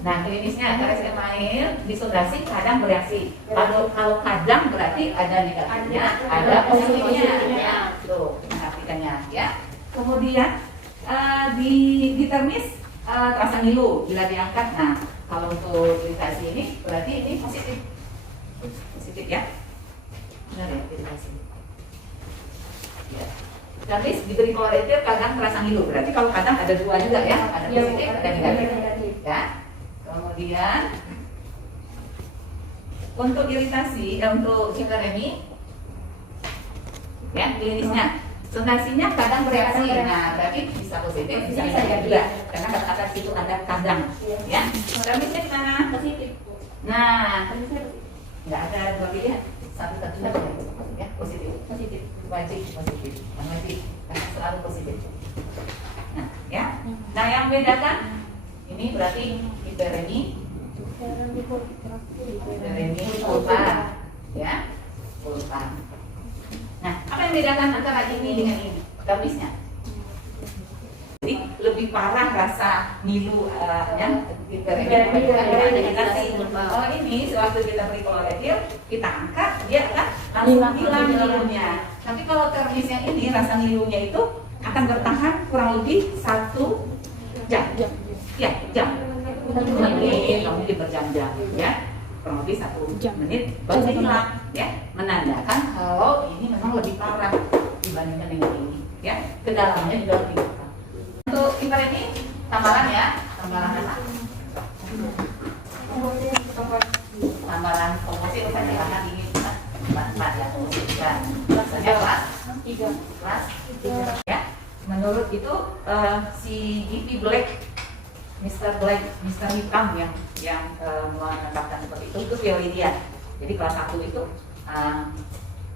Nah, klinisnya karies email disodasi kadang bereaksi. Kalau kadang berarti ada negatifnya, ada positifnya. Tuh, artikannya ya. Kemudian di termis terasa ngilu bila diangkat. Nah, kalau untuk iritasi ini berarti ini positif. Positif ya. Benar ya, iritasi. Ya. Termis diberi kloroetil kadang terasa ngilu. Berarti kalau kadang ada dua juga ya, ada positif, ada negatif. Ya. Kemudian untuk iritasi, untuk hiperemi, ya klinisnya, sondasinya kadang bereaksi. Nah, berarti bisa positif, bisa negatif juga, karena kata-kata situ ada kadang, ya. Termisnya di mana? Positif. Nah, nggak ada dua pilihan, satu-satunya ya positif, positif, wajib positif, wajib, karena selalu positif. Nah, ya. Nah, yang bedakan ini berarti hiperemi pulpa, ya, pulpa. Nah, apa yang membedakan antara ini dengan ini? Termisnya. Jadi lebih parah rasa ngilu yang hiperemi dibandingkan. Oh, ini sewaktu kita beri kloroetil, kita angkat, dia akan langsung hilang ngilunya. Tapi kalau termis yang ini rasa ngilunya itu akan bertahan kurang lebih 1 jam. Ya, jam. Menit, mungkin berjam-jam, ya. Kurang lebih 1 menit baru hilang, ya. Menandakan kalau ini memang lebih parah dibandingkan dengan ini, ya. Kedalamannya juga lebih parah. Untuk hiperemi tambahan ya, tambahan apa? Tambahan komposit saja karena ini 4 ya, komposit kan. Rasanya kelas 3, kelas 3, ya. Menurut itu si GP Black, Mr. Black, Mr. Hitam yang menetapkan seperti itu Fiolidia. Jadi kelas 1 itu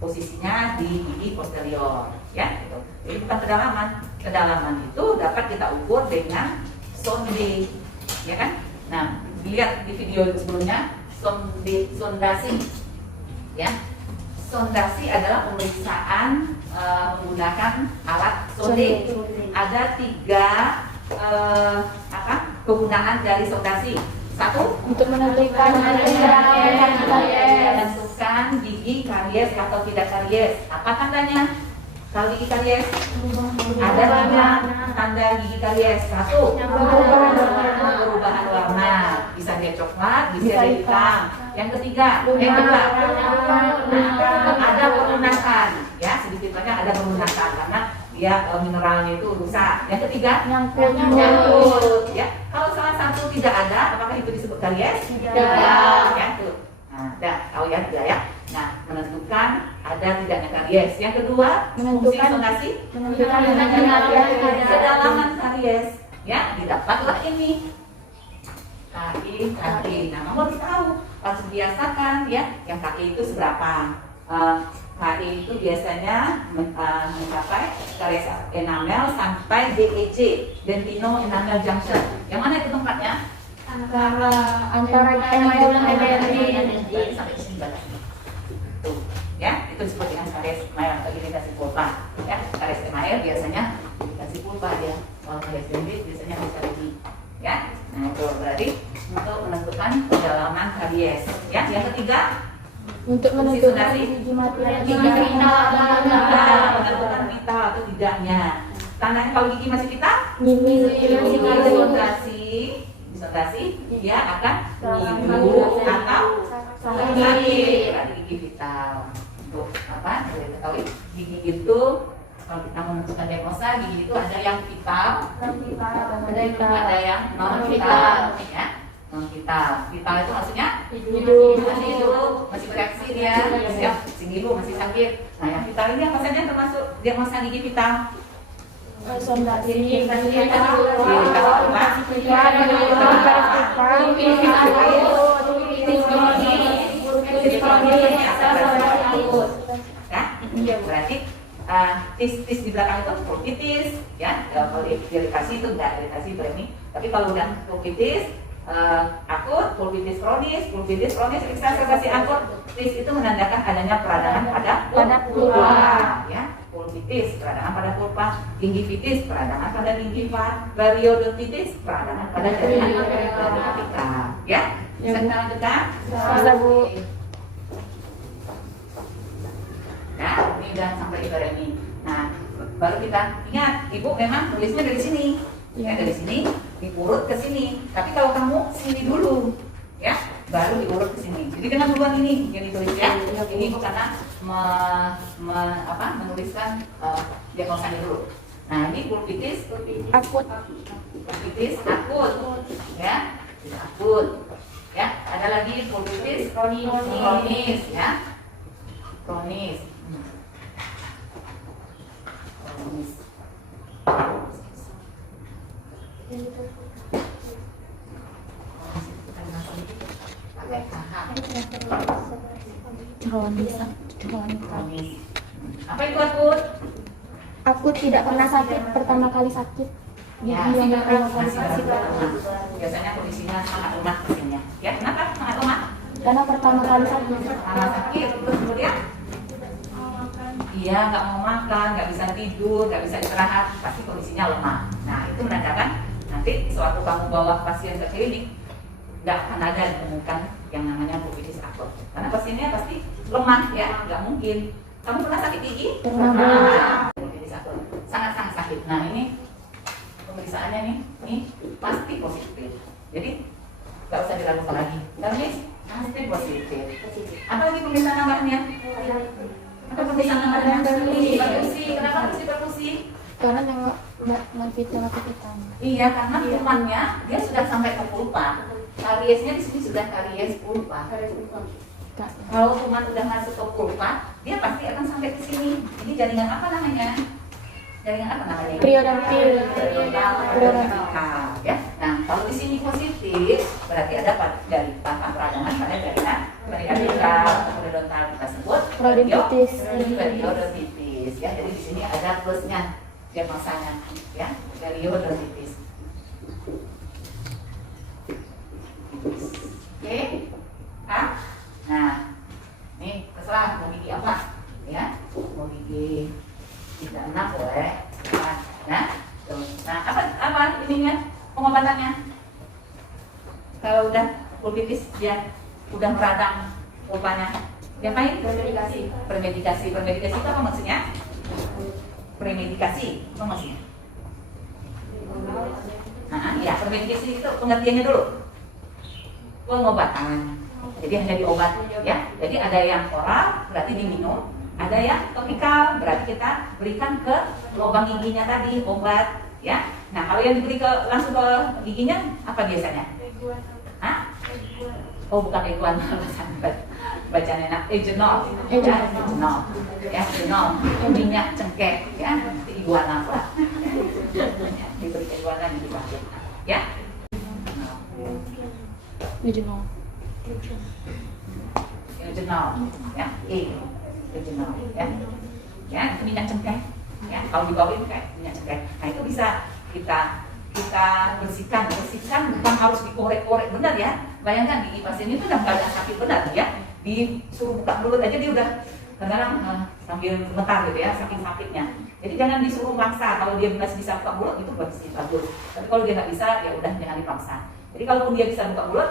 posisinya di gigi posterior, ya. Gitu. Jadi bukan kedalaman. Kedalaman itu dapat kita ukur dengan sonde, ya kan? Nah, lihat di video sebelumnya sondasi, ya. Sondasi adalah pemeriksaan menggunakan alat sonde. Ada 3 kegunaan dari sondasi. 1, untuk menentukan gigi karies atau tidak karies. Apa tandanya? Kalau gigi karies ada 3 tanda gigi karies. 1, perubahan warna, bisa dia coklat, bisa dia hitam. Yang ketiga, ada pelunasan, ya, sedikit banyak ada pelunasan karena dia mineralnya itu rusak. Yang ketiga, nyangkut, ya. Kalau salah satu tidak ada, apakah itu disebut karies? Tidak. Ya, tuh. Nah, tahu ya, tidak ya. Nah, menentukan ada tidaknya karies. Yang kedua, menentukan sondasi, kedalaman karies, ya, didapatlah ini. Kaki. Nah, kamu harus tahu, harus biasakan ya, yang kaki itu seberapa. KI itu biasanya mencapai karies enamel sampai DEJ, dentino enamel junction. Yang mana itu tempatnya? Antara enamel dan DEJ sampai sini batasnya. Tuh, ya, itu disebut dengan karies enamel atau iritasi pulpa. Ya, karies enamel biasanya iritasi pulpa dia. Kalau karies dendrit biasanya bisa ini. Ya, nah itu berarti untuk menentukan kedalaman karies. Ya, yang ketiga, untuk menentukan gigi mati, menentukan vital atau tidaknya. Tandanya kalau gigi masih vital, disondasi, dia akan ngilu atau sakit. Berarti gigi vital. Untuk apa? Ketahui gigi itu kalau kita menentukan diagnosa, gigi itu ada yang vital, ada yang non vital, ya. Non vital. Vital itu maksudnya masih hidup, masih bereaksi dia, masih ngilu, masih sakit. Nah, yang vital ini apa saja termasuk diagnosa gigi vital? Sondasi, berarti tis di belakang itu pulpitis, ya. Kalau iritasi itu enggak iritasi berani, tapi kalau udah pulpitis akut, pulpitis kronis, periksa sekresi akut, tis itu menandakan adanya peradangan pada pulpa, ya. Pulpitis, peradangan pada pulpa, gingivitis, peradangan pada gingiva, periodontitis, peradangan pada jaringan vertebral. Ya, bisa kita lanjutkan? Bisa, Bu. Nah, ini udah sampai ibarat ini. Nah, baru kita ingat, ibu memang tulisnya dari sini. Ya, dari sini diurut ke sini. Tapi kalau kamu sini dulu, ya, baru diurut ke sini. Jadi kenapa duluan ini yang ditulis ya? Ini ibu karena menuliskan diagnosanya dulu. Nah, ini pulpitis Akut. pulpitis akut, ya, akut. Ya, ada lagi pulpitis kronis, ya, kronis. Kronis. Kronis. Apa itu akut? Akut tidak pernah sakit, pertama kali sakit. Ya, biasanya kondisinya sangat lemah biasanya. Ya, kenapa sangat lemah? Karena pertama kali sakit. Karena sakit, terus kemudian iya, nggak mau makan, nggak bisa tidur, nggak bisa istirahat, pasti kondisinya lemah. Nah, itu menandakan nanti sewaktu kamu bawa pasien ke klinik, nggak akan ada ditemukan yang namanya pulpitis akut. Karena pasiennya pasti lemah, ya, nggak mungkin. Kamu pernah sakit gigi? Pernah. Pulpitis akut, sangat-sangat sakit. Nah, ini pemeriksaannya nih pasti positif. Jadi nggak usah diragukan lagi. Terus pasti positif. Apa lagi pemeriksaan tambahannya? Apa pemeriksaan tambahannya? Perfusi. Kenapa harus diperfusi? Karena nengok vitamin. Iya, karena kumannya dia sudah sampai ke pulpa. Kariesnya di sini sudah karies pulpa. Kalau kuman udah masuk ke pulpa, dia pasti akan sampai ke sini. Jadi jaringan apa namanya? Jaringan apa namanya? Periodontal. Ya. Nah, kalau di sini positif, berarti ada dari peradangan pada jaringan periodontal kita sebut periodontitis. Ya, jadi di sini ada plusnya diagnosanya, ya, periodontitis. Oke, nah, ini terserah mau gigi apa, ya, mau gigi tidak enak boleh. Nah, apa ininya pengobatannya? Kalau udah pulpitis dia udah meradang pulpanya, diapain? Premedikasi itu apa maksudnya? Premedikasi apa maksudnya? Ya, premedikasi itu pengertiannya dulu. Pengobatan. Jadi hanya diobat, ya. Jadi ada yang oral berarti diminum. Ada yang topikal, berarti kita berikan ke lubang giginya tadi obat, ya. Nah, kalau yang diberi langsung ke giginya apa biasanya? Hah? Oh, bukan eguan, bacaan enak. Egenol, ya, egenol, ya, egenol, minyak cengkeh, ya, iguana lah. Diberi iguana di bawah, ya. Egenol. Egenol, ya, original, ya, ya, itu minyak cengkeh, ya, kalau dibawain kayak minyak cengkeh. Nah, itu bisa kita bersihkan bukan harus dikorek-korek benar, ya. Bayangkan gigi pasien itu udah nggak ada sakit benar, ya, disuruh buka mulut aja dia udah kadang-kadang sambil gemetar gitu, ya, saking sakitnya. Jadi jangan disuruh maksa. Kalau dia bisa buka mulut itu bagus. Tapi kalau dia nggak bisa, ya udah jangan dipaksa. Jadi kalaupun dia bisa buka mulut,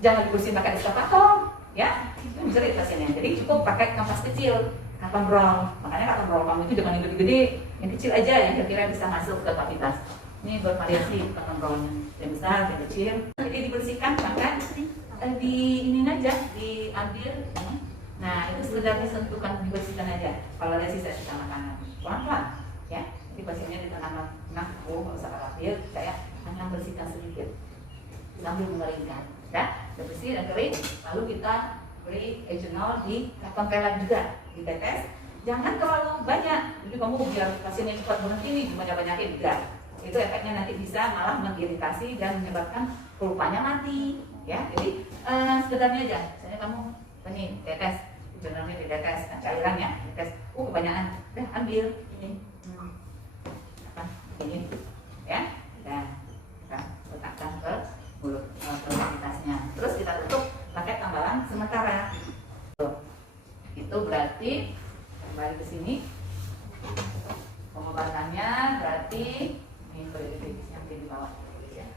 jangan dibersihin pakai eskavator, ya, itu menjerit pasiennya. Jadi cukup pakai kampas kecil, cotton roll. Makanya cotton roll kamu itu jangan yang gede-gede, yang kecil aja yang kira-kira bisa masuk ke kavitas. Ini bervariasi cotton rollnya, yang besar, yang kecil. Jadi dibersihkan, bahkan di ini aja, diambil. Nah, itu sekedar disentuhkan, dibersihkan aja. Kalau ada sisa-sisa makanan, pelan-pelan, ya. Jadi pasiennya ditanam, nggak usah khawatir, saya hanya bersihkan sedikit sambil mengeringkan. Ya, sudah bersih dan kering, lalu kita beri egenol di kantong pelan juga, ditetes. Jangan terlalu banyak, jadi kamu biar pasiennya cepat berhenti nih, banyak-banyakin enggak. Itu efeknya nanti bisa malah mengiritasi dan menyebabkan pulpanya mati. Ya, jadi sekedarnya aja. Misalnya kamu ini tetes, egenolnya ditetes, cairannya ditetes. Kebanyakan, ambil ini, ini, ya, dan kita letakkan ke mulut kavitasnya. Terus kita tutup pakai tambalan sementara. Itu berarti kembali ke sini. Pengobatannya berarti ini periodontitis yang di bawah, ya.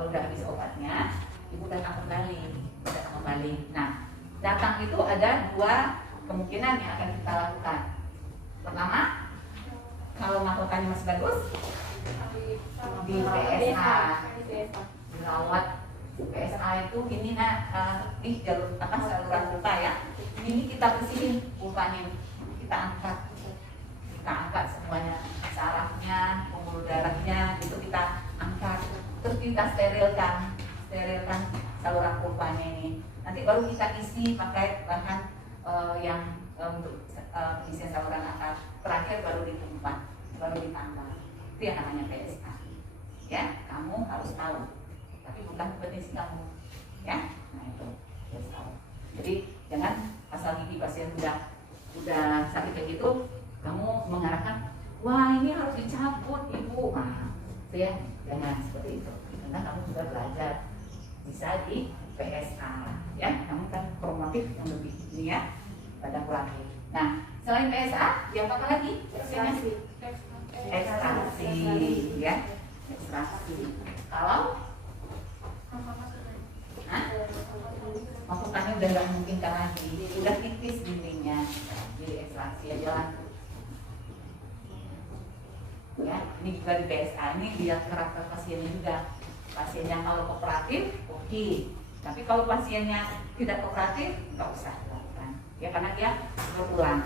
Kalau udah habis obatnya, ibu datang kembali. Nah, datang itu ada dua kemungkinan yang akan kita lakukan. Pertama, kalau mahkotanya masih bagus, di PSA, dirawat. PSA itu ini di jalur saluran pulpa ya. Ini kita bersihin pulpanya, kita angkat semuanya, sarafnya, pembuluh darahnya itu kita angkat, terus kita sterilkan saluran pulpanya ini. Nanti baru kita isi pakai bahan yang untuk pengisian saluran akar. Terakhir baru ditambah. Itu yang namanya PSA. Ya, kamu harus tahu. Tapi bukan kompetensi kamu. Ya, nah itu harus tahu. Jadi jangan pasal gigi pasien udah sakit kayak gitu, kamu mengarahkan, wah ini harus dicabut ibu. Nah, itu ya, jangan seperti itu. Karena kamu sudah belajar bisa di PSA. Ya, kamu kan promotif yang lebih ini ya, pada kurangnya. Nah, selain PSA, ya apa lagi? Ekstraksi, ya, ekstraksi. Kalau masukkannya udah nggak memungkinkan lagi, udah tipis dindingnya, jadi ekstraksi aja lah. Ya, ini juga di PSA ini lihat karakter pasiennya juga. Pasiennya kalau kooperatif, oke. Tapi kalau pasiennya tidak kooperatif, nggak usah lakukan. Ya karena dia berulang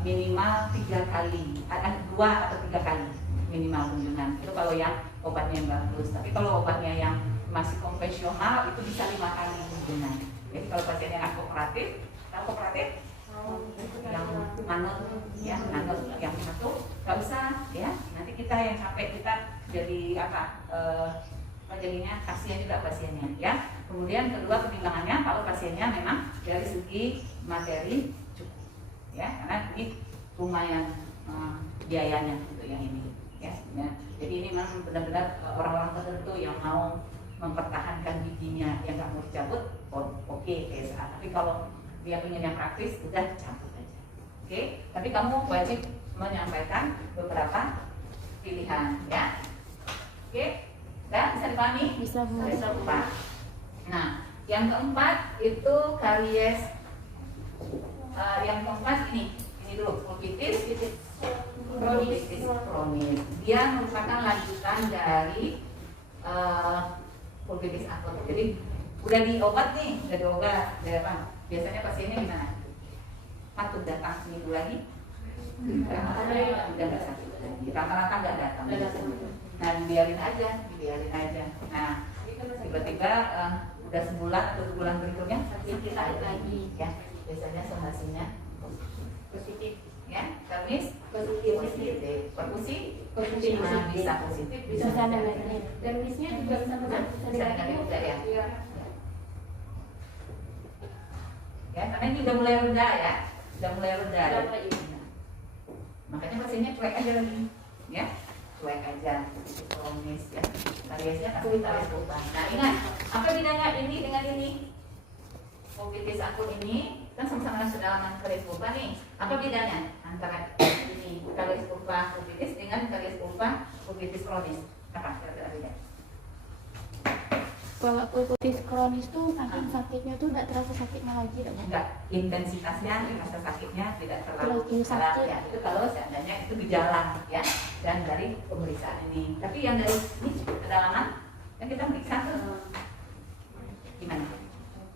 minimal 3 kali, ada 2 atau 3 kali minimal kunjungan. Itu kalau yang obatnya yang bagus. Tapi kalau obatnya yang masih konvensional itu bisa 5 kali kunjungan. Jadi kalau pasiennya nggak kooperatif, yang manut ya, yang satu nggak usah ya. Nanti kita yang capek, kita jadi jadinya kasihan juga pasiennya ya. Kemudian kedua pertimbangannya kalau pasiennya memang dari segi materi cukup ya, karena ini lumayan biayanya untuk yang ini ya. Jadi ini memang benar-benar orang-orang tertentu yang mau mempertahankan giginya yang nggak mau dicabut, oke, PSA. Tapi kalau dia punya yang praktis, udah cabut aja. Oke, tapi kamu wajib menyampaikan beberapa pilihan ya. Oke, dan bisa dipahami? Bisa, Bu. Pak. Nah, yang keempat itu karies. Yang keempat ini dulu, pulpitis kronis. Dia merupakan lanjutan dari pulpitis akut. Jadi udah diobat nih, biasanya pasiennya gimana? Patut datang seminggu lagi? Udah nggak sakit lagi. Rata-rata nggak datang. Nah, dibiarin aja. Nah, tiba-tiba udah sebulan atau sebulan berikutnya sakit lagi. Ya, biasanya somasinya positif. Ya, kamis positif. Perkusi bisa positif, bisa negatif. Dan misnya juga bisa negatif juga ya. Ya, karena ini udah mulai rendah ya, makanya pasiennya cuek aja lagi, ya, cuek aja, kronis ya, kariesnya tapi karies pulpa. Nah ingat, apa bedanya ini dengan ini? Pulpitis akut ini kan sama-sama kedalaman karies pulpa nih. Apa bedanya antara ini karies pulpa pulpitis dengan karies pulpa pulpitis kronis? Apa kira-kira beda? Kalau pulpitis kronis tuh saking sakitnya tuh nggak terasa sakitnya lagi, enggak, intensitasnya, rasa sakitnya tidak terlalu sakit ya. Itu kalau seandainya itu gejala ya, dan dari pemeriksaan ini. Tapi yang dari ini kedalaman kan kita periksa tuh gimana?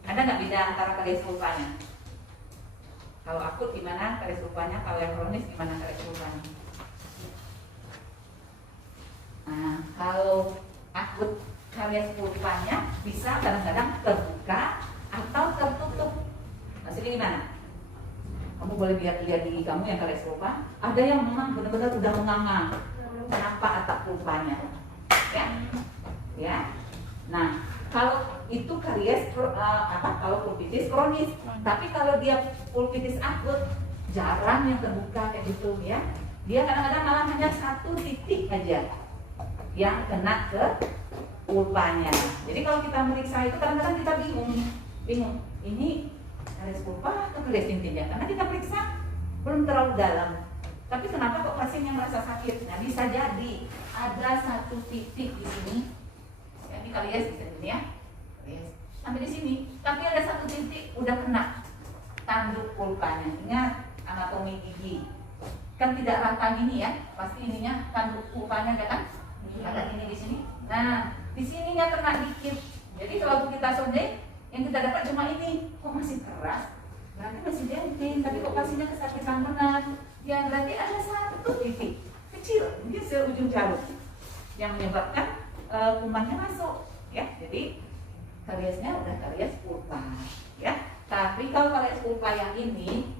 Ada nggak beda antara karies pulpanya? Kalau akut gimana karies pulpanya? Kalau yang kronis gimana karies pulpanya? Nah, kalau akut karies pulpanya bisa kadang-kadang terbuka atau tertutup. Maksudnya gimana? Kamu boleh lihat gigi kamu yang karies pulpa, ada yang memang benar-benar udah menganga. Kenapa atap pulpanya? Ya. Nah, kalau itu karies kalau pulpitis kronis. Tapi kalau dia pulpitis akut, jarang yang terbuka kayak gitu ya. Dia kadang-kadang malah hanya 1 titik aja yang kena ke pulpanya. Jadi kalau kita meriksa itu kadang-kadang kita bingung. Ini karies pulpa atau karies intinya? Karena kita periksa belum terlalu dalam. Tapi kenapa kok pasiennya merasa sakit? Nah, bisa jadi ada 1 titik di sini. Ini karies di sini ya, karies sampai di sini. Tapi ada satu titik udah kena tanduk pulpanya. Ingat anatomi gigi kan tidak rata gini ya, pasti ininya tanduk pulpanya kan? Ada ini di sini. Nah, di sininya kena dikit. Jadi kalau kita sondek, yang kita dapat cuma ini. Kok masih keras? Berarti masih dentin. Tapi kok pasiennya kesakitan benar? Ya berarti ada satu titik kecil, mungkin seujung jarum, yang menyebabkan kumannya masuk. Ya, jadi kariesnya udah karies pulpa. Ya, tapi kalau karies pulpa yang ini,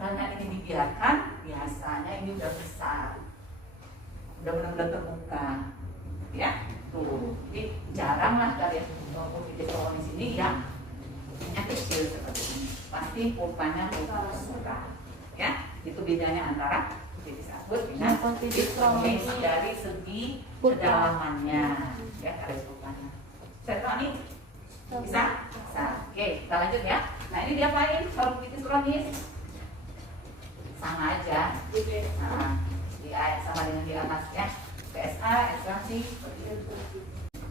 karena ini dibiarkan, biasanya ini udah besar, udah benar-benar terbuka. Ya, tuh, jadi jarang lah karies pulpitis kronis ini yang kecil seperti ini. Pasti pulpanya terbuka. Ya, itu bedanya antara pulpitis akut dengan pulpitis kronis dari segi kedalamannya. Ya, karies pulpanya. Saya nih bisa? Bisa. Oke, kita lanjut ya. Nah, ini diapain kalau pulpitis kronis? Sama aja. Nah, sama dengan di atas ya. PSA, ekstraksi.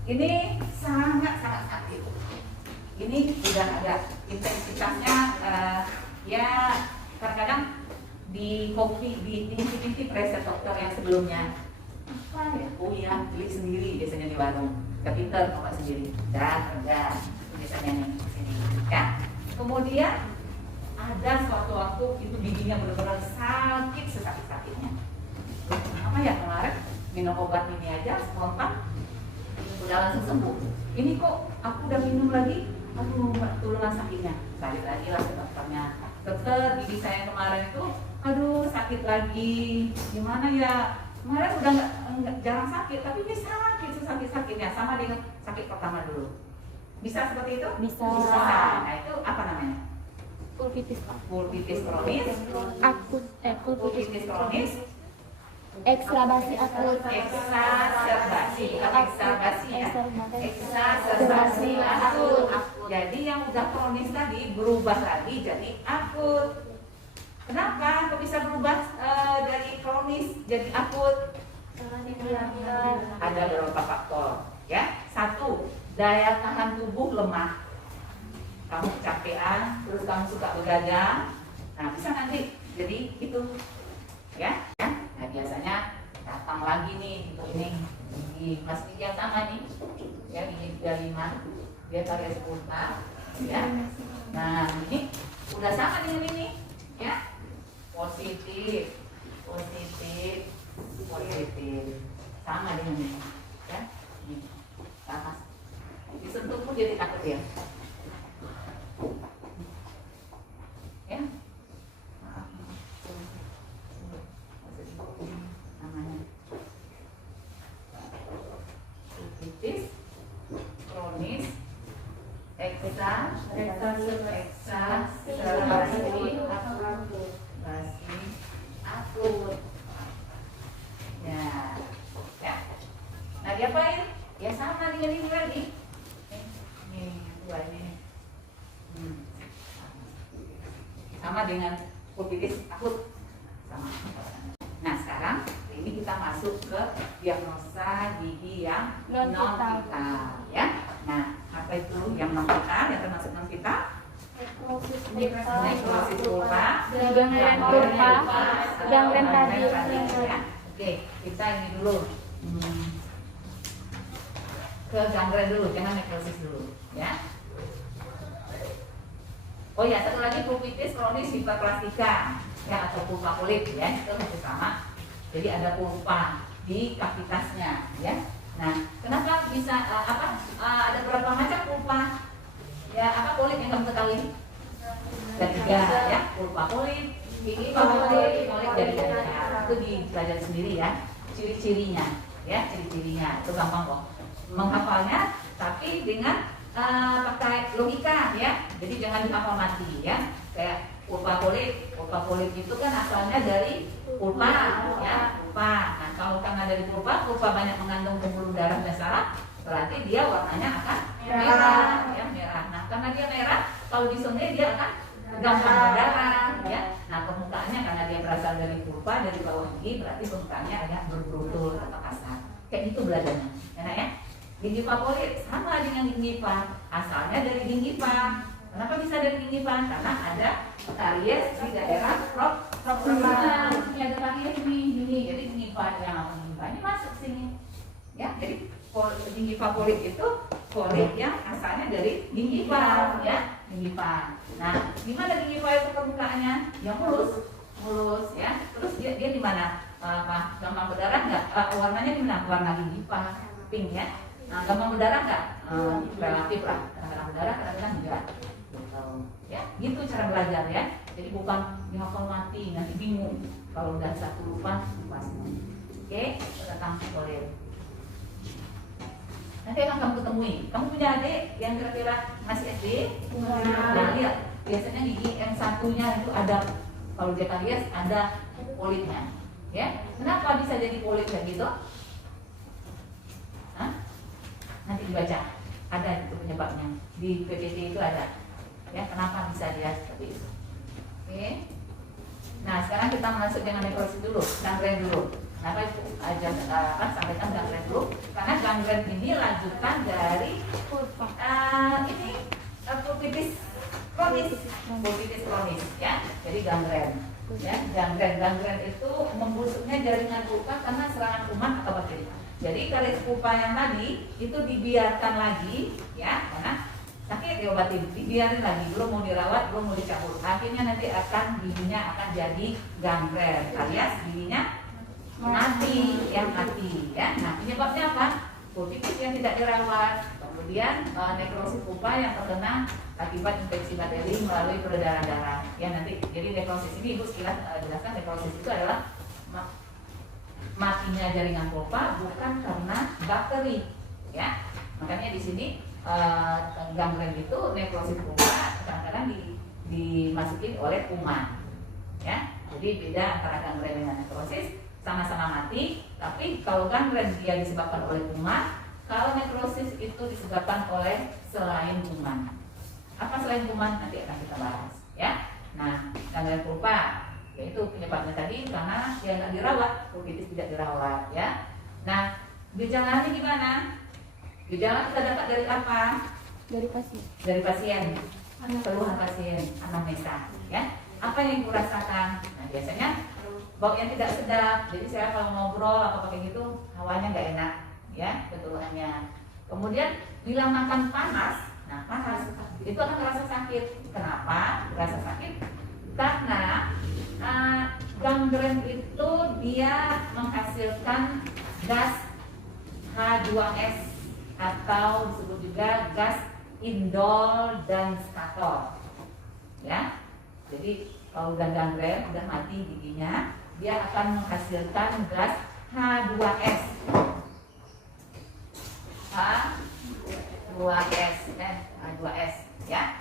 Ini sangat-sangat aktif. Ini sudah ada intensitasnya, ya kadang-kadang di kopi, di intip resep dokter yang sebelumnya apa ya, oh ya beli sendiri biasanya di warung, kapiter obat sendiri, dan rendah biasanya nih sini ya. Kemudian ada suatu waktu itu giginya benar-benar sakit sesakit-sakitnya. Apa ya, kemarin minum obat ini aja spontan udah langsung sembuh. Ini kok aku udah minum lagi, aduh turunan sakitnya. Balik lagi lah ke dokternya. Dokter, gigi saya kemarin itu aduh sakit lagi, gimana ya, kemarin udah nggak jarang sakit, tapi ini sakit sakit-sakitnya sama dengan sakit pertama dulu. Bisa seperti itu? Bisa. Nah, itu apa namanya? Pulpitis kronis. akut, Pulpitis kronis. ekstrabasi akut. Eksaserbasi, bukan ekstravasi ya. Eksaserbasi akut. Jadi yang udah kronis tadi berubah lagi jadi akut. Kenapa? Kok bisa berubah dari kronis jadi akut? Ada beberapa faktor. Ya, satu, daya tahan tubuh lemah. Kamu kecapean, terus kamu suka begadang. Nah, bisa nanti jadi itu, ya. Nah, biasanya datang lagi nih untuk ini gigi mas gigi yang sama nih, ya gigi 35, dia karies pulpa, ya. Nah, ini udah sama dengan ini, ya. Positif, sama dengan ini, ya. Ini sama. Disentuh pun jadi takut ya. Ya. Namanya pulpitis kronis akut. Ya. Ya. Nah, diapain? Ya sama dengan ini lagi. Ini dua ini. Sama dengan pulpitis akut. Sama. Nah, sekarang ini kita masuk ke diagnosa gigi yang non vital, ya. Nah, apa itu yang non vital, yang termasuk non vital? Nekrosis pulpa, gangren pulpa, gangren tadi. Ya. Oke, kita ini dulu. Ke gangren dulu, jangan nekrosis dulu, ya. Oh ya, satu lagi pulpitis kronis hiperplastika, ya, atau pulpa kulit, ya, itu masih sama. Jadi ada pulpa di kavitasnya, ya. Nah, kenapa bisa ada berapa macam pulpa? Ya, apa kulit yang kamu ketahui? Ada 3, ya, pulpa kulit, gigi kulit dari kaca. Itu dipelajari sendiri ya, ciri-cirinya, ya, ciri-cirinya itu gampang kok menghafalnya, tapi dengan pakai logika, ya. Jadi jangan dihafal mati, ya. Kayak pulpa kulit itu kan asalnya dari pulpa, ya, pulpa. Nah, kalau karena dari pulpa banyak mengandung pembuluh darah dan saraf, berarti dia warnanya akan merah, ya, merah. Nah, karena dia merah, kalau disonde dia akan gampang berdarah, ya. Nah, permukaannya karena dia berasal dari pulpa, dari bawah gigi, berarti permukaannya agak berbrutul atau kasar. Kayak gitu belajarnya, enak ya? Gingiva polit sama dengan gingiva, asalnya dari gingiva. Kenapa bisa dari gingiva? Karena ada karies di daerah proximal. Ini ada karies ini, jadi gingiva yang apa gingiva ini masuk sini. Ya, jadi gingiva polit itu polit yang asalnya dari gingiva, ya, gingiva. Nah, gimana gingiva itu permukaannya? Yang mulus, ya. Terus dia di mana? Gampang berdarah nggak? Warnanya di mana? Warna gingiva, pink ya. Nah, gampang berdarah nggak? Relatif lah. Kadang-kadang berdarah, kadang-kadang enggak. Ya, gitu cara belajar ya. Jadi bukan dihafal mati, nanti bingung. Kalau udah satu lupa semua. Oke, tentang polit. Nanti akan kamu ketemui. Kamu punya adik yang kira-kira masih SD? Nah, lihat. Biasanya gigi yang satunya itu ada, kalau dia karies ada politnya. Ya, kenapa bisa jadi polit kayak gitu? Hah? Nanti dibaca. Ada itu penyebabnya. Di PPT itu ada. Ya, kenapa bisa dia seperti itu? Oke. Nah, sekarang kita masuk dengan nekrosis dulu, gangren dulu. Kenapa itu sampaikan gangren dulu? Karena gangren ini lanjutan dari ini pulpitis kronis, ya. Jadi gangren. Ya, gangren itu membusuknya jaringan pulpa karena serangan kuman atau bakteri. Jadi karies pulpa yang tadi itu dibiarkan lagi, ya, karena sakit diobatin, dibiarin lagi, belum mau dirawat, belum mau dicabut. Akhirnya nanti giginya akan jadi gangren, alias giginya mati, ya. Nah, penyebabnya apa? Pulpitis yang tidak dirawat, kemudian nekrosis pulpa yang terkena akibat infeksi bakteri melalui peredaran darah. Ya, nanti jadi nekrosis ini Ibu sekilas jelaskan, nekrosis itu adalah matinya jaringan pulpa bukan karena bakteri, ya. Makanya di sini gangren itu nekrosis pulpa kadang-kadang dimasukin oleh kuman, ya. Jadi beda antara gangren dengan nekrosis, sama-sama mati. Tapi kalau gangren dia disebabkan oleh kuman, kalau nekrosis itu disebabkan oleh selain kuman. Apa selain kuman? Nanti akan kita bahas, ya. Nah, gangren pulpa yaitu penyebabnya tadi karena dia nggak dirawat, pulpitis tidak dirawat, ya. Nah, gejalanya gimana? Gejala kita dapat dari apa? Dari pasien. Dari pasien. Keluhan pasien, anamnesa, ya. Apa yang ibu rasakan? Nah, biasanya bau yang tidak sedap. Jadi saya kalau ngobrol apa pakai gitu, hawanya nggak enak, ya, keluhannya. Kemudian bila makan panas, nah panas itu akan terasa sakit. Kenapa? Terasa sakit karena gangren itu dia menghasilkan gas H2S atau disebut juga gas indol dan skator, ya. Jadi kalau udah gangren, udah mati giginya, dia akan menghasilkan gas H2S. H2S, ya.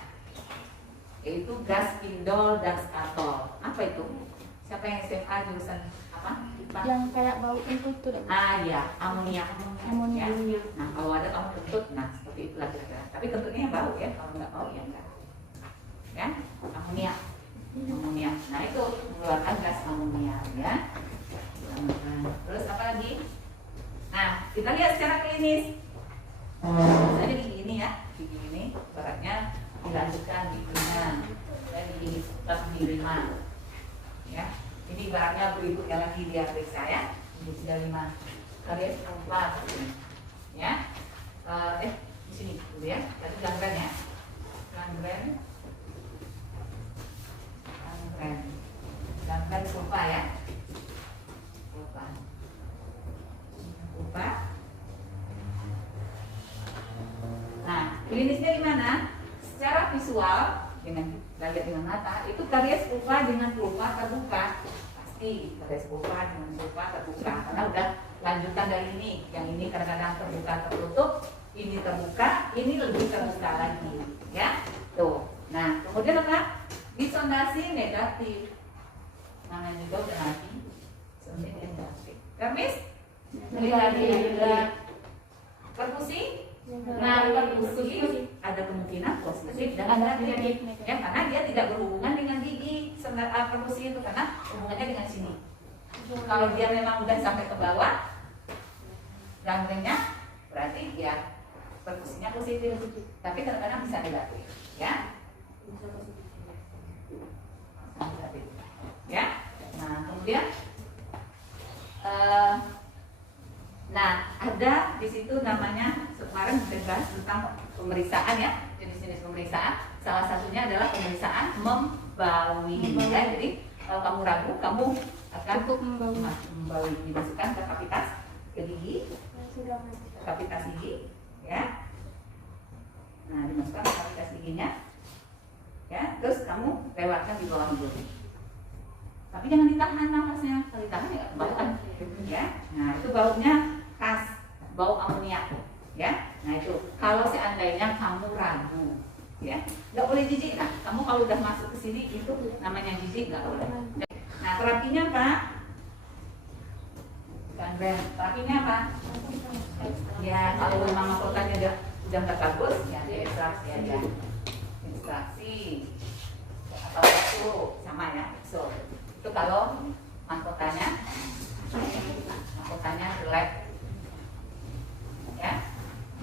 Yaitu gas indol dan skator. Apa itu? Siapa yang SMA jurusan apa? Yang kayak bau kentut tuh. Ya, amonia. Amonia. Ya. Nah, kalau ada kamu kentut, nah seperti itulah kira-kira. Tapi kentutnya bau ya, kalau nggak bau ya enggak. Ya, amonia. Nah, itu mengeluarkan gas amonia, ya. Terus apa lagi? Nah, kita lihat secara klinis. Misalnya gigi ini ya, gigi ini beratnya dilanjutkan giginya, dan gigi 5, ya. Ini ibaratnya berikutnya lagi dia periksa ya, gigi 5, karies pulpa, ya. Di sini dulu ya, tadi gangren ya, gangren pulpa ya, pulpa. Nah, klinisnya gimana? Secara visual dengan lihat dengan mata itu karies pulpa dengan pulpa terbuka, pasti karies pulpa dengan pulpa terbuka karena udah lanjutan dari ini. Yang ini kadang-kadang terbuka tertutup, ini terbuka, ini lebih terbuka lagi, ya. Tuh. Nah, kemudian apa? Disondasi negatif. Namanya juga udah mati. Sondasi negatif. Kermis? Negatif. Perkusi? Nah, perkusi ada kemungkinan positif dan negatif, ya, karena dia tidak berhubungan dengan gigi. Perkusi itu karena hubungannya dengan sini. Kalau dia memang udah sampai ke bawah, gangrennya berarti ya perkusinya positif. Tapi kadang-kadang bisa negatif, ya. Ya. Nah, kemudian nah, ada di situ namanya kemarin kita bahas tentang pemeriksaan ya, jenis-jenis pemeriksaan. Salah satunya adalah pemeriksaan membawi. Ya, jadi kalau kamu ragu, kamu akan membawi, dimasukkan ke kavitas gigi, ke kavitas gigi, ya. Nah, dimasukkan ke kavitas giginya, ya. Terus kamu lewatkan di bawah hidung. Tapi jangan ditahan nafasnya, kalau ditahan ya kebauan, ya. Nah, itu baunya khas, bau amoniak, ya. Nah, itu kalau seandainya kamu ragu, ya, nggak boleh jijik. Nah, kamu kalau udah masuk ke sini itu namanya jijik, nggak boleh. Nah, terapinya apa? Terapinya apa? Ya, kalau memang mahkotanya udah nggak bagus, ya ekstraksi aja, ekstraksi atau itu sama ya, so. Itu kalau mahkotanya jelek, ya,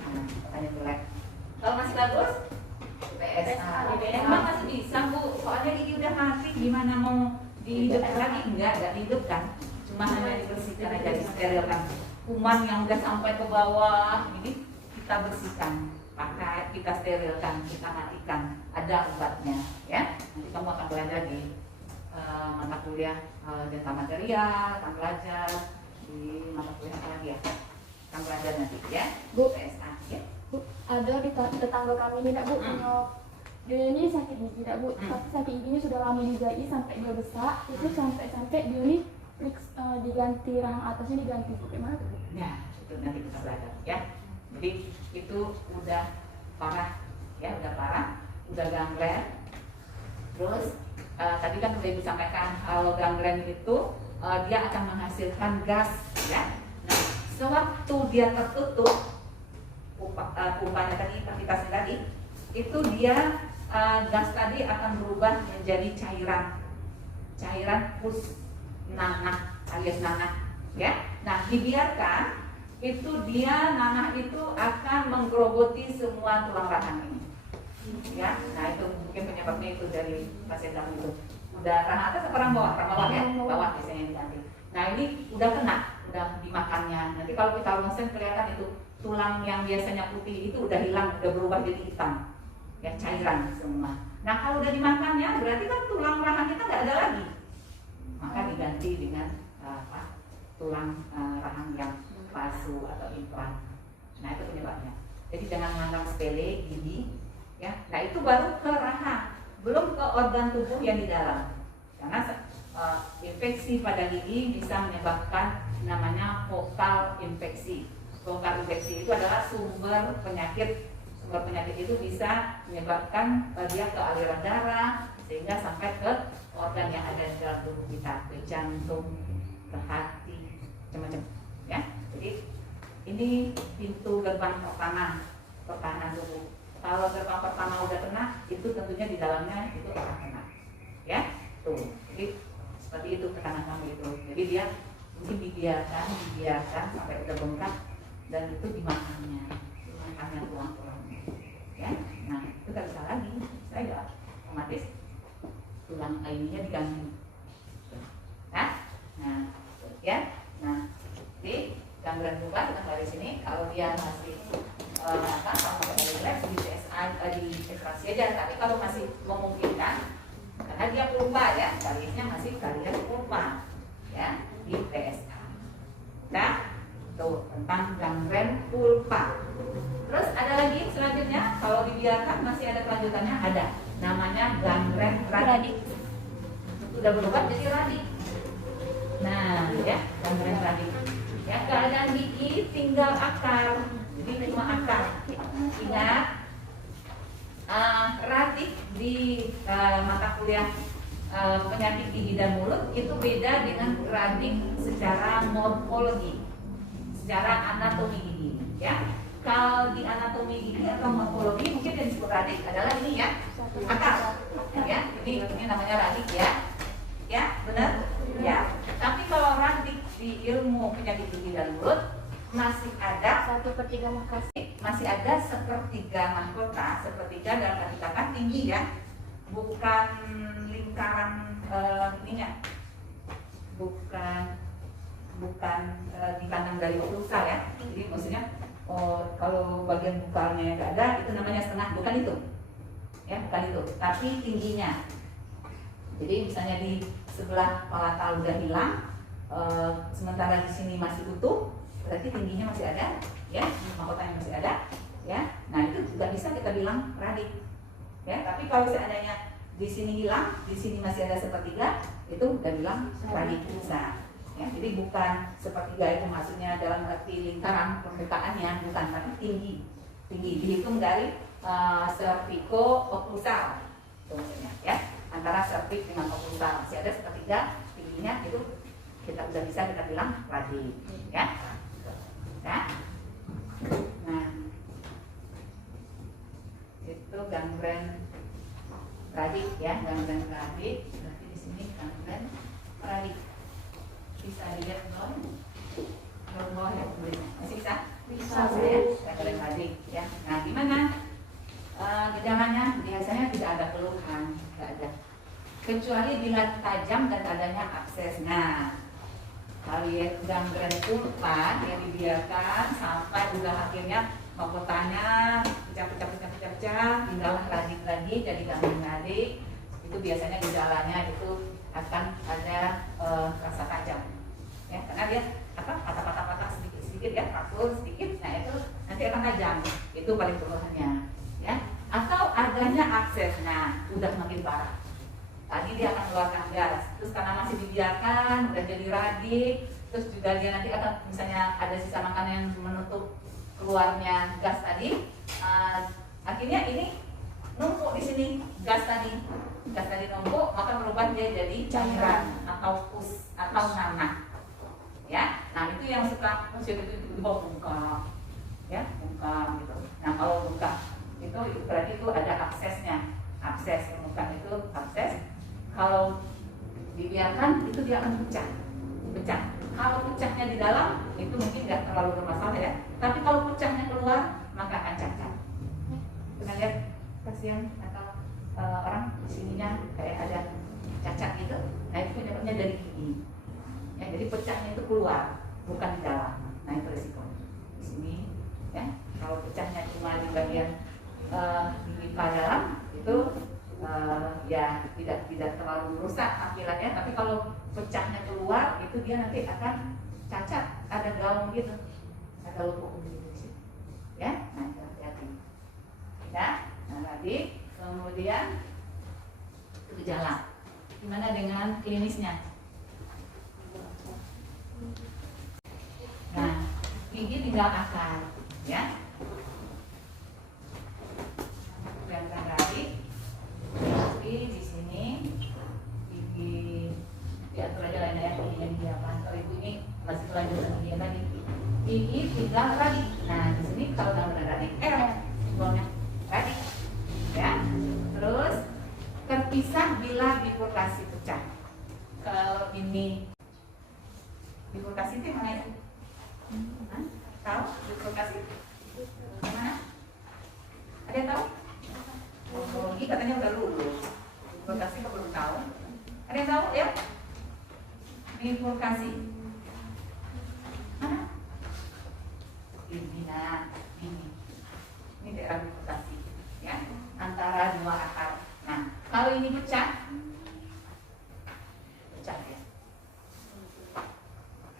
mahkotanya jelek. Kalau masih bagus, PSA. Emang masih bisa bu, soalnya gigi udah mati, gimana mau dihidupkan lagi? Enggak dihidupkan, cuma hanya dibersihkan aja, disterilkan. Kuman yang udah sampai ke bawah, ini kita bersihkan, pakai kita sterilkan, kita matikan. Ada obatnya, ya. Nanti kamu akan belajar di mata kuliah data material, akan belajar di mata kuliah apa lagi ya? Akan belajar nanti ya, Bu. PSA ya. Bu, ada di tetangga kami ini, Bu, dia ini sakit gigi, Bu. Tapi sakit giginya sudah lama juga, sampai dia besar, itu sampai dia ini diganti rahang atasnya, diganti. Bagaimana tuh, Bu? Ya, itu nanti kita belajar ya. Jadi itu udah parah, ya, udah gangren. Terus tadi kan sudah disampaikan kalau gangren itu dia akan menghasilkan gas, ya. Nah, sewaktu dia tertutup pumpanya tadi, kavitasnya tadi, itu dia gas tadi akan berubah menjadi cairan pus nanah alias nanah, ya. Nah, dibiarkan itu dia nanah itu akan menggerogoti semua tulang rahang ini, ya. Nah, itu mungkin penyebabnya itu dari pasien kamu itu udah rahang atas atau rahang bawah ya, bawah biasanya yang diganti. Nah, ini udah kena, udah dimakannya. Nanti kalau kita ronsen kelihatan itu tulang yang biasanya putih itu udah hilang, udah berubah jadi hitam, ya, cairan semua. Nah, kalau udah dimakannya berarti kan tulang rahang kita nggak ada lagi, maka diganti dengan tulang rahang yang palsu atau implan. Nah, itu penyebabnya. Jadi jangan menganggap sepele gigi, ya. Nah, itu baru ke rahang, belum ke organ tubuh yang di dalam. Karena infeksi pada gigi bisa menyebabkan namanya fokal infeksi. Fokal infeksi itu adalah sumber penyakit. Sumber penyakit itu bisa menyebabkan dia ke aliran darah sehingga sampai ke organ yang ada di dalam tubuh kita, ke jantung, ke hati, macam-macam, ya. Jadi ini pintu gerbang pertama pertahanan tubuh. Kalau gerbang pertama udah kena, itu tentunya di dalamnya itu akan kena, ya. Tuh, jadi seperti itu tekanan kamu itu. Jadi dia mungkin dibiarkan sampai udah bengkak dan itu dimakannya tulang-tulangnya, ya. Nah, itu nggak bisa lagi, saya nggak otomatis tulang kainnya diganti. Nah, ya. Nah, jadi gangguan bukan dari sini. Kalau dia masih kalau dari relax di PSA di ekstraksi aja. Tapi kalau masih memungkinkan, karena dia pulpa ya, kalinya masih kalian pulpa, ya, di PSA. Nah, tuh tentang gangren pulpa. Terus ada lagi selanjutnya, kalau dibiarkan masih ada kelanjutannya, ada namanya gangren radik. Sudah berubah jadi radik. Nah, ya, gangren radik. Ya, keadaan gigi tinggal akar, jadi cuma akar. Ingat, radik di mata kuliah penyakit gigi dan mulut itu beda dengan radik secara morfologi, secara anatomi gigi. Ya, kalau di anatomi gigi atau morfologi mungkin yang disebut radik adalah ini ya, akar. Ya, ini namanya radik ya. Ya, benar? Ya. Tapi kalau radik di ilmu penyakit gigi dan mulut masih ada 1/3 mahkota. masih ada sepertiga mahkota. Sepertiga dalam arti kata tinggi ya, bukan lingkaran ininya, bukan dipandang dari pulsa ya. Jadi maksudnya kalau bagian bukalnya nggak ada, itu namanya setengah, bukan itu ya, bukan itu, tapi tingginya. Jadi misalnya di sebelah palatal udah hilang, sementara di sini masih utuh, berarti tingginya masih ada ya, mahkotanya masih ada ya. Nah itu juga bisa kita bilang radik ya. Tapi kalau seandainya di sini hilang, di sini masih ada sepertiga, itu udah bilang radik bisa ya. Jadi bukan sepertiga itu maksudnya dalam arti lingkaran permukaannya, bukan, tapi tinggi dihitung dari cervico occlusal itu maksudnya ya, antara cervix dengan occlusal masih ada sepertiga tingginya, itu kita udah bisa kita bilang radik ya. Ya. Nah, itu gangren radik ya, gangren radik. Berarti di sini gangren radik. Bisa dilihat belum? Belum ya, masih bisa? Bisa ya, gangren radik ya. Nah, gimana? Gejalanya biasanya tidak ada keluhan, tidak ada. Kecuali bila tajam dan adanya abses. Nah, kalau gangren pulpa yang dibiarkan sampai juga akhirnya mahkotanya pecah, tinggallah radik lagi jadi gangren radik. Itu biasanya gejalanya itu akan ada rasa tajam ya, karena dia patah-patah sedikit ya, fractur sedikit. Nah itu nanti akan tajam, itu paling keluhannya ya. Atau adanya abses, nah udah makin parah. Tadi dia akan keluarkan gas, terus karena masih dibiarkan udah jadi radik, terus juga dia nanti akan misalnya ada sisa makanan yang menutup keluarnya gas tadi, akhirnya ini numpuk di sini gas tadi numpuk, maka berubah dia jadi cairan atau pus atau nanah ya. Nah itu yang suka muncul itu dibawa bengkak ya, bengkak gitu. Nah kalau bengkak itu berarti itu ada aksesnya, akses permukaan itu akses. Kalau dibiarkan itu dia akan pecah. Kalau pecahnya di dalam itu mungkin nggak terlalu bermasalah ya. Tapi kalau pecahnya keluar maka akan cacat. Pernah lihat pasien atau orang di sininya kayak ada cacat gitu. Nah itu penyebabnya dari gigi. Ya, jadi pecahnya itu keluar, bukan di dalam. Nah itu risiko di sini ya. Kalau pecahnya cuma di bagian gigi dalam itu ya tidak terlalu rusak tampilannya, tapi kalau pecahnya keluar itu dia nanti akan cacat, ada gaung gitu, ada lubuk gitu ya. Nah hati-hati ya. Nah tadi kemudian gejala, gimana dengan klinisnya? Nah gigi tinggal akar ya. Gangren radik, tapi di sini gigi diatur aja lainnya ya, giginya gigi apa? Kalau ibu ini masih kelanjutan gigi yang tadi, gigi tinggal radik. Nah di sini kalau gangren radik, simbolnya radik ya. Terus terpisah bila bifurkasi pecah. Kalau ini bifurkasi itu mana itu? Tahu bifurkasi? Mana? Ada yang tahu? Onkologi katanya udah lulus. Bifurkasi kok belum tahu? Ada yang tahu ya? Bifurkasi mana? Ini nah, ini daerah bifurkasi ya, antara dua akar. Nah kalau ini pecah ya.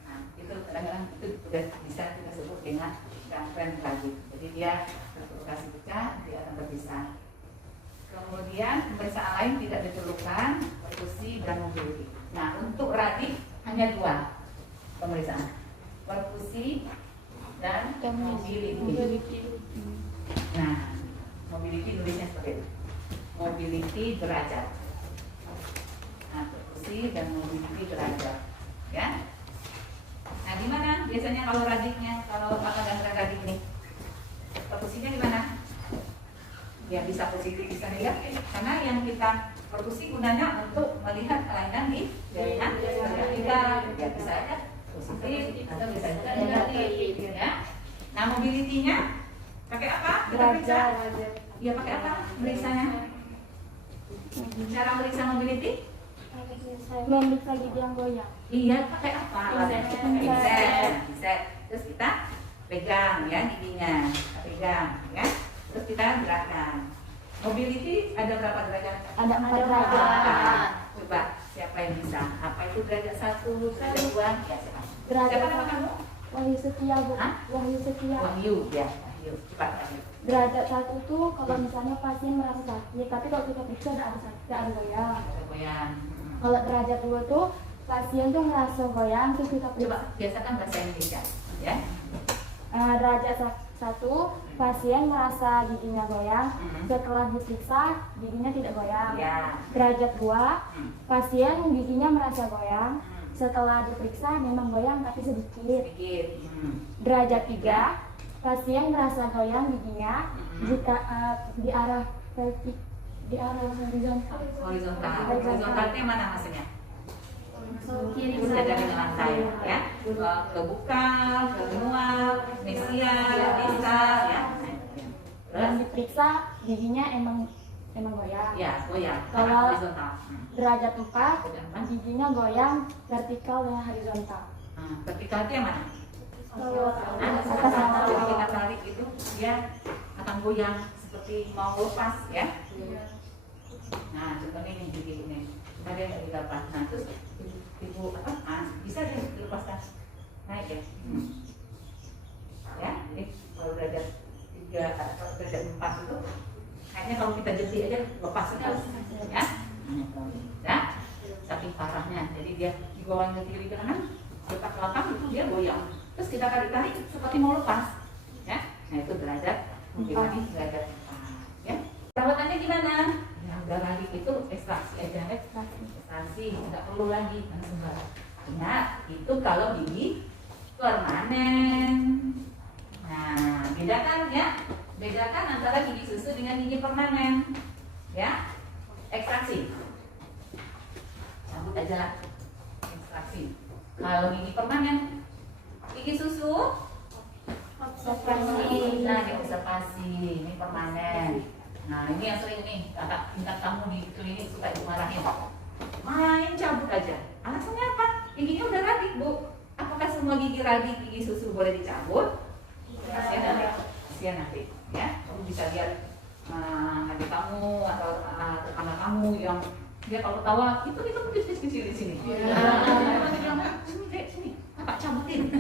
Nah itu kadang-kadang itu sudah bisa kita sebut dengan gangren radik. Jadi dia bifurkasi pecah, dia akan terpisah. Kemudian pemeriksaan lain tidak diperlukan, perkusi dan mobility. Nah untuk radik hanya dua pemeriksaan, perkusi dan mobility. Nah mobility tulisnya seperti itu, mobility derajat. Nah perkusi dan mobility derajat ya. Nah di mana biasanya kalau radiknya, kalau gangren radik ini perkusinya di mana? Ya bisa positif, bisa negatif, karena yang kita perkusi gunanya untuk melihat kelainan di jaringan vertikal. Ya bisa aja positif atau bisa juga negatif, ya. Nah, mobility-nya pakai apa? Kita periksa. Iya, pakai apa? Meriksanya. Cara meriksa mobility? Memeriksa gigi yang goyang. Iya, pakai apa? Pinset. Terus kita pegang ya giginya, kita pegang ya. Terus kita gerakkan. Mobility ada berapa derajat? Ada 4 derajat. Coba siapa yang bisa? Apa itu derajat 1, derajat 2? Ya, siapa? Derajat Siapa nama kamu? Wahyu Setia, Bu. Hah? Wahyu Setia. Wahyu, ya. Wahyu. Cepat, Wahyu. Derajat 1 tuh kalau misalnya pasien merasa sakit, tapi kalau kita periksa ada sakit, ada goyang. Ada goyang. Kalau derajat 2 tuh pasien tuh ngerasa goyang, terus kita periksa. Coba biasakan bahasa Indonesia, ya. Derajat 1 pasien merasa giginya goyang, Mhm. setelah diperiksa giginya tidak goyang. Ya. Derajat 2 Hmm. pasien giginya merasa goyang, Hmm. setelah diperiksa memang goyang tapi sedikit. Sedikit. Derajat 3 pasien merasa goyang giginya Mhm. jika di arah vertik, di arah horizontal. Horizontal. Horizontal itu yang mana maksudnya? Bisa dari lantai, ya. Ke bukal, ke manual, mesial, distal, ya. Dan Terus, diperiksa giginya emang goyang. ya, goyang. Kalau- Horizontal. Derajat 4 Derajat 4. giginya goyang vertikal dan horizontal. Vertikal itu yang mana? Atas Atas sama Jadi bawah. kita tarik itu, dia akan goyang seperti mau lepas, ya. Nah, contohnya ini gigi ini. Ada yang dilepas. Nah, terus ibu apa? Bisa dilepaskan. Naik ya. Ya, ini kalau derajat 3 atau derajat 4 itu kayaknya kalau kita jeti aja lepas terus. Ya. Ya. Saking parahnya. Jadi dia digoyang ke kiri ke kanan, letak ke belakang itu dia goyang. Terus kita tarik seperti mau lepas. Ya. Nah, itu derajat gimana derajat 4. Ya. Perawatannya gimana? Yang garadik itu ekstraksi aja, ekstraksi, tidak perlu lagi sembarang. Ingat, itu kalau gigi permanen. Nah, bedakan ya, bedakan antara gigi susu dengan gigi permanen. Ya, ekstraksi. Cabut aja lah, ekstraksi. Kalau gigi permanen, gigi susu, observasi. Nah, ini observasi, ini permanen. Nah, ini yang sering nih, kata tingkat kamu di klinik suka dimarahin. Main cabut aja. Alasannya apa? Giginya udah radik, Bu. Apakah semua gigi radik, gigi susu boleh dicabut? Kasihan nanti, ya. Kamu bisa lihat adik kamu atau tetangga kamu yang dia kalau ketawa itu kecil di sini. Nanti bilang, sini dek, sini, kakak cabutin.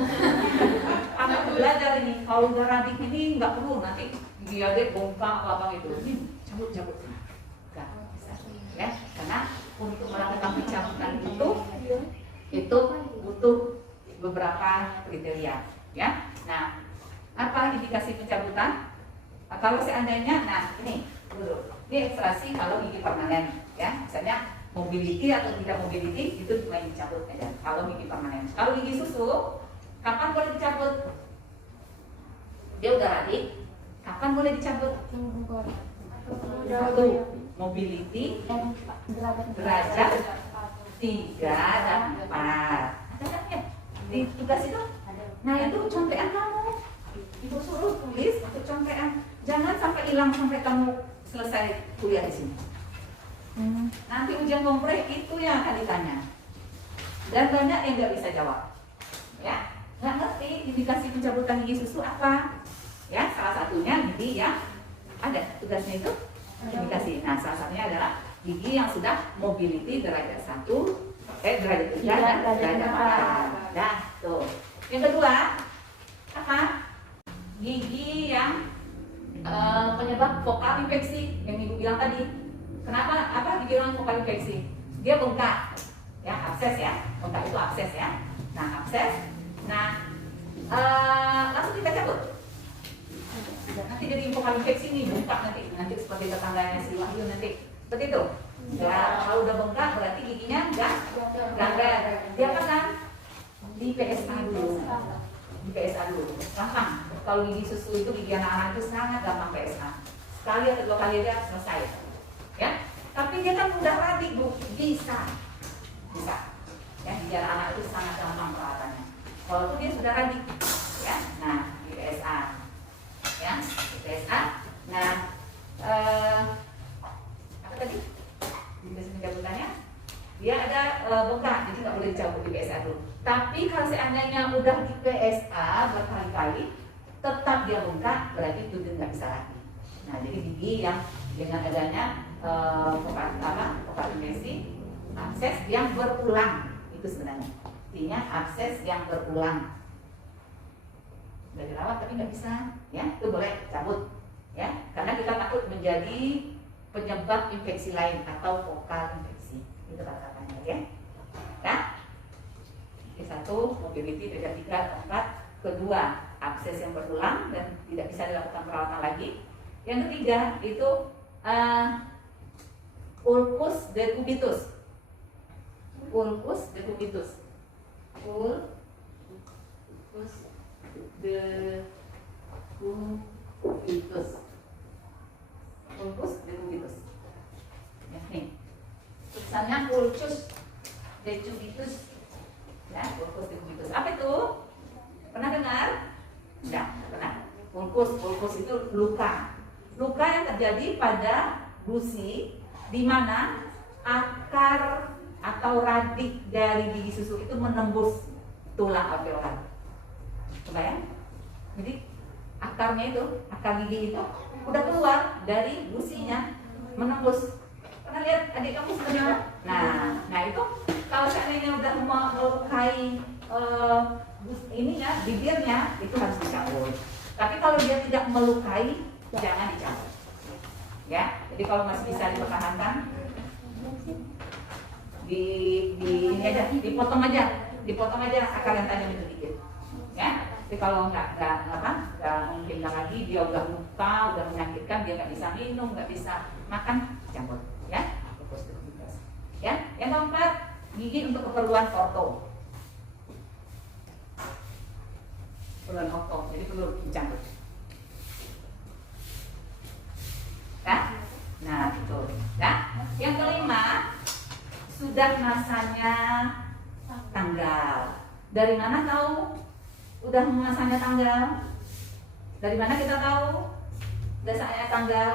Anak belajar ini, kalau udah radik ini nggak perlu nanti gigi adik bongkak lapang itu. Ini cabut. Nggak bisa, ya. Karena untuk melakukan pencabutan itu butuh beberapa kriteria, ya. Nah, apa indikasi pencabutan? Kalau seandainya, nah ini dulu, ini ekstraksi kalau gigi permanen, ya. Misalnya mobility atau tidak mobility itu cuma dicabut aja. Kalau gigi permanen, kalau gigi susu, kapan boleh dicabut? Dia udah radik, kapan boleh dicabut? Satu, mobility derajat 3 dan 4. Ada kan ya di tugas itu? Nah, itu contekan kamu. Ibu suruh tulis untuk contekan. Jangan sampai hilang sampai kamu selesai kuliah di sini. Nanti ujian kompre itu yang akan ditanya. Dan banyak yang nggak bisa jawab. Ya, nggak ngerti indikasi pencabutan gigi susu apa. Ya, salah satunya gigi yang ada tugasnya itu indikasi. Nah, salah satunya adalah gigi yang sudah mobility derajat 1, derajat 3 dan derajat 4. Dah, tuh. Yang kedua, apa? Gigi yang penyebab vokal infeksi yang ibu bilang tadi. Kenapa? Apa dibilang vokal infeksi? Dia bengkak, ya, abses ya. Bengkak itu abses ya. Nah, abses. Nah, langsung kita cabut. Nanti jadi vokal infeksi nih, bengkak nanti seperti tetangganya si Wahyu nanti seperti itu. Ya, kalau udah bengkak berarti giginya gangren. Dia apa kan? Di PSA dulu. Di PSA dulu. Gampang. Kalau gigi susu itu gigi anak-anak itu sangat gampang PSA. Sekali atau 2 kali aja selesai. Ya. Tapi dia kan udah radik, Bu. Bisa. Ya, gigi anak-anak itu sangat gampang perawatannya. walaupun dia sudah radik, ya. Nah, di PSA, ya, di PSA. Nah, apa tadi? Di pencabutannya, dia ada bengkak, jadi nggak boleh dicabut di PSA dulu. Tapi kalau seandainya udah di PSA berkali-kali, tetap dia bengkak, berarti itu dia nggak bisa lagi. Nah, jadi gigi yang dengan adanya operasionalisasi, akses yang berulang itu sebenarnya. Artinya akses yang berulang. Sudah dirawat tapi nggak bisa, ya, itu boleh cabut, ya, karena kita takut menjadi penyebab infeksi lain atau fokal infeksi. Itu kata-katanya, ya. Ya. Satu, mobility, tiga, empat. Kedua, akses yang berulang dan tidak bisa dilakukan perawatan lagi. Yang ketiga itu ulcus decubitus. Ulcus decubitus. Ulcus decubitus. Ulcus decubitus. Ya, nih. Tulisannya ulcus decubitus. Ya, ulcus decubitus. Apa itu? Pernah dengar? Enggak, pernah. Ulcus itu luka. Luka yang terjadi pada gusi di mana akar atau radik dari gigi susu itu menembus tulang alveolar. Kebayang? Jadi akarnya itu, akar gigi itu udah keluar dari gusinya, menembus. Pernah lihat adik kamu sebenarnya? Nah itu kalau seandainya udah melukai ininya, bibirnya, itu harus dicabut. Tapi kalau dia tidak melukai, jangan dicabut. Ya, jadi kalau masih bisa dipertahankan, ini aja, dipotong aja akar yang tajam itu dikit. Ya, tapi kalau nggak memungkinkan lagi, dia udah luka, udah menyakitkan, dia nggak bisa minum, nggak bisa makan, cabut. Ya, ya. Yang keempat, gigi untuk keperluan orto. Keperluan orto, jadi perlu dicabut. Ya? Nah, betul. Ya. Yang kelima, sudah masanya tanggal. Dari mana tahu udah masanya tanggal? Dari mana kita tahu udah saatnya tanggal?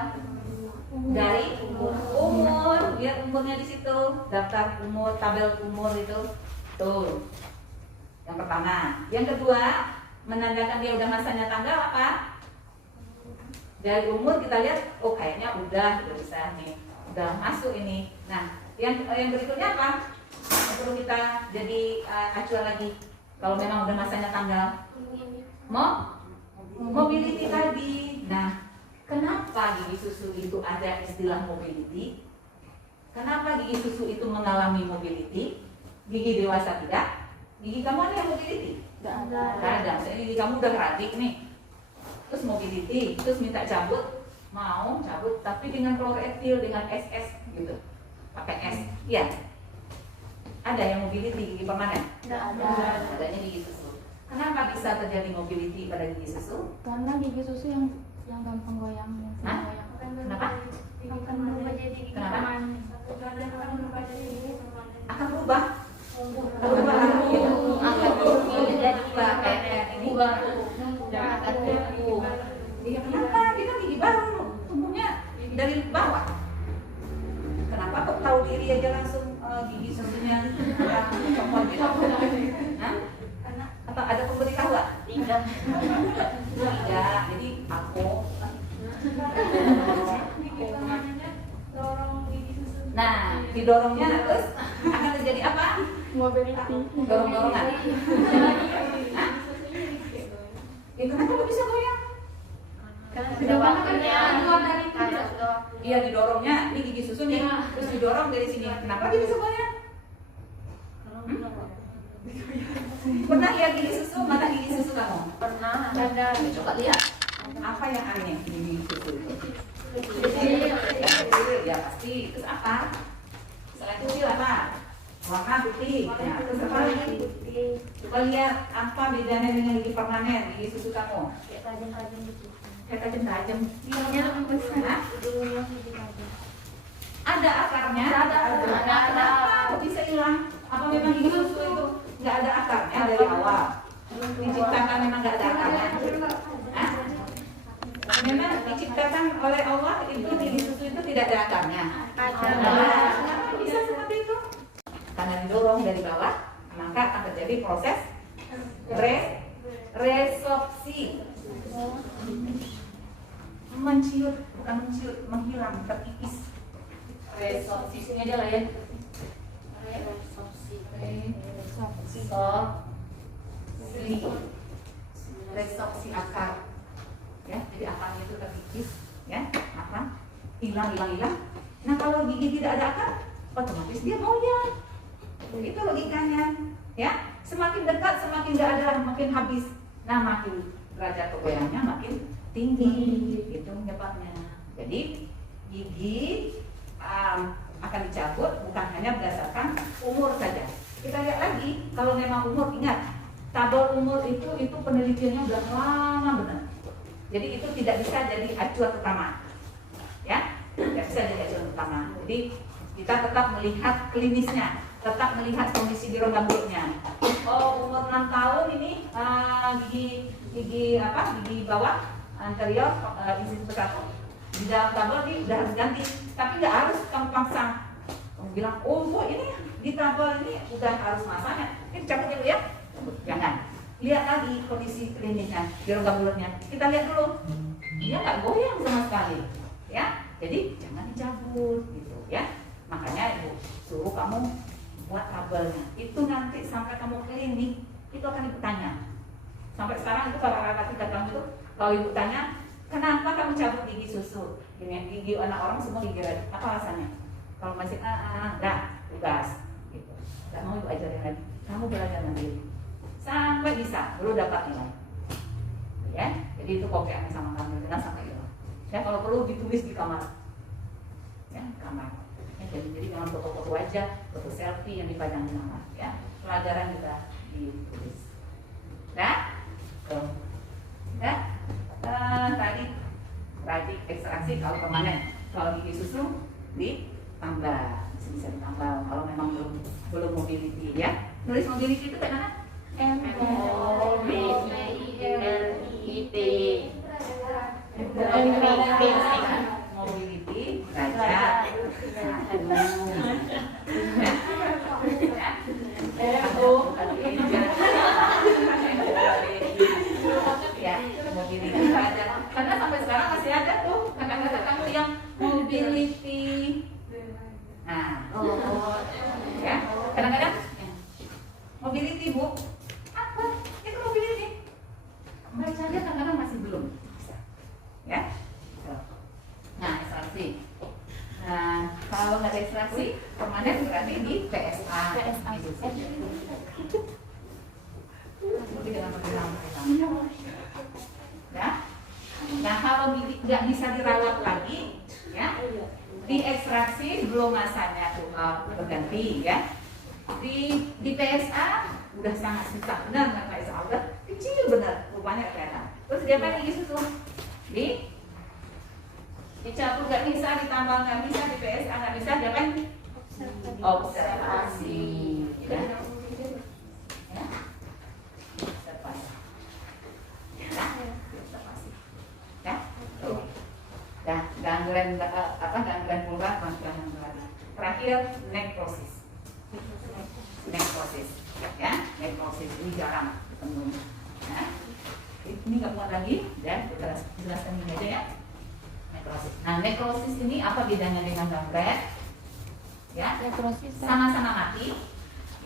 Dari umur, lihat umurnya di situ, daftar umur, tabel umur itu. Tuh. Yang pertama. Yang kedua, menandakan dia udah masanya tanggal apa? Dari umur kita lihat, oh kayaknya udah bisa nih, udah masuk ini. Nah, yang berikutnya apa? Yang perlu kita jadi acuan lagi. Kalau memang udah masanya tanggal, mobility tadi. Nah, kenapa gigi susu itu ada istilah mobility? Kenapa gigi susu itu mengalami mobility? Gigi dewasa tidak? Gigi kamu ada yang mobility? Tidak ada. Misalnya gigi kamu udah radik nih. Terus mobility, terus minta cabut, mau cabut, tapi dengan kloretil, dengan SS gitu, pakai S, iya. Ada yang mobility gigi permanen? Tidak ada. Adanya gigi susu. Kenapa bisa terjadi mobility pada gigi susu? Karena gigi susu yang gampang goyang, Hah? Kenapa? Akan berubah jadi gigi Kenapa? permanen. Akan berubah jadi gigi permanen. Akan berubah? Berubah. Kayak ini. Iya, kenapa? Dia kan gigi baru, tumbuhnya dari bawah. Kenapa kok tahu diri aja langsung gigi susunya copot gitu? Hah? Atau ada pemberitahuan? Tidak. Jadi aku. Nah, didorongnya terus akan terjadi apa? Mobility. Dorong-dorongan. Hah? Ya kenapa kok bisa goyang? Karena sudah waktunya. Iya, didorongnya, ini gigi susu nih, terus didorong dari sini. Kenapa dia bisa goyang? Pernah lihat gigi susu, mata gigi susu kamu? Pernah ada. Coba lihat. Apa yang aneh di gigi susu itu? Ya pasti. Terus apa? Selain kecil apa? Warna putih. Nah, terus apa lagi? Coba lihat apa bedanya dengan gigi permanen, gigi susu kamu? Kayak tajam-tajam gitu. Kayak tajam-tajam. Giginya lebih besar. Ada akarnya? Ada. Kenapa kok bisa hilang? Apa memang gigi susu itu nggak ada akarnya dari awal? Diciptakan memang nggak ada akarnya. Hah? Memang diciptakan oleh Allah itu gigi susu itu tidak ada akarnya. Kenapa bisa seperti itu? Karena didorong dari bawah, maka akan terjadi proses resorpsi. Menciut, bukan menciut, menghilang, terkikis. Resorpsi, sini aja lah ya. Resorpsi akar. Ya, jadi akarnya itu terkikis, ya, apa? Hilang. Nah, kalau gigi tidak ada akar, otomatis dia goyang. Itu logikanya, ya. Semakin dekat, semakin nggak ada, makin habis. Nah, makin derajat kegoyangnya makin tinggi. Itu penyebabnya. Jadi gigi akan dicabut bukan hanya berdasarkan umur saja. Kita lihat lagi, kalau memang umur, ingat, tabel umur itu penelitiannya udah lama benar. Jadi itu tidak bisa jadi acuan utama, ya, tidak bisa jadi acuan utama. Jadi kita tetap melihat klinisnya, tetap melihat kondisi di rongga mulutnya. Oh, umur 6 tahun ini gigi bawah anterior isi satu di dalam tabel ini udah harus ganti, tapi nggak harus kamu paksa. Kamu bilang, oh bu ini di tabel ini udah harus masanya, ini cabut dulu ya, jangan. Lihat lagi kondisi klinisnya di rongga mulutnya. Kita lihat dulu, dia nggak goyang sama sekali, ya. Jadi jangan dicabut, gitu, ya. Makanya ibu suruh kamu buat tabelnya. Itu nanti sampai kamu klinik itu akan ibu tanya. Sampai sekarang itu kalau kakak tingkat kamu itu, kalau ibu tanya, kenapa kamu cabut gigi susu? Gigi anak orang semua gigi red. Apa alasannya? Kalau masih enggak, tugas, gitu. Nggak mau ibu ajarin lagi. Kamu belajar mandiri. Sampai bisa, baru dapat nilai. Ya, jadi itu kopiannya sama kamu dengan sampai itu. Ya, kalau perlu ditulis di kamar. Ya, kamar. Ya, jadi jangan foto-foto aja, foto selfie yang dipajang di kamar. Ya, pelajaran juga ditulis. Ya, ya. Tadi ekstraksi kalau permanen, kalau gigi susu ditambah, bisa ditambah kalau memang belum mobility, ya. Nulis mobility itu kayak mana? Mobility derajat ya, mobility derajat. Karena sampai sekarang masih ada tuh kakak-kakak kamu yang mobility. Nah, ya, kadang-kadang mobility bu, apa? Itu mobility. Bacanya kadang-kadang masih belum bisa, ya. Nah, ekstraksi. Nah, kalau nggak ada ekstraksi, permanen berarti di PSA. Seperti dengan pergelangan. Ya. Nah, kalau nggak bisa dirawat lagi, ya, diekstraksi belum masanya tuh berganti, ya. Di PSA udah sangat susah, benar nggak PSA udah kecil benar, rupanya kelihatan. Terus dia apa gigi susu? Dicabut nggak bisa, ditambal nggak bisa, di PSA nggak bisa, dia kan observasi, ya. Ya. Observasi. Ya. Observasi. Ya. Tuh. Nah, gangguan vulva, gangguan. Terakhir nekrosis. Nekrosis, ya, nekrosis ini jarang ketemu. Ya. Ini nggak muat lagi, dan kita jelaskan ini aja ya. Nekrosis. Nah, nekrosis ini apa bedanya dengan gangren? Ya, nekrosis sama-sama mati,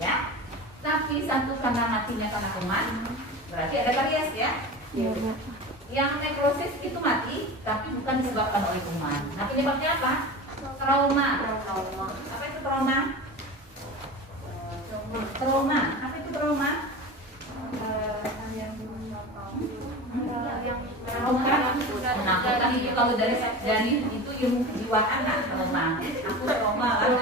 ya. Tapi satu karena matinya karena kuman, berarti ada karies ya. Yang nekrosis itu mati, tapi bukan disebabkan oleh kuman. Nah, penyebabnya apa? Trauma. Apa itu trauma? Trauma. Apa itu trauma? Menakutkan itu kalau dari itu ilmu kejiwaan lah, trauma. Aku trauma lah,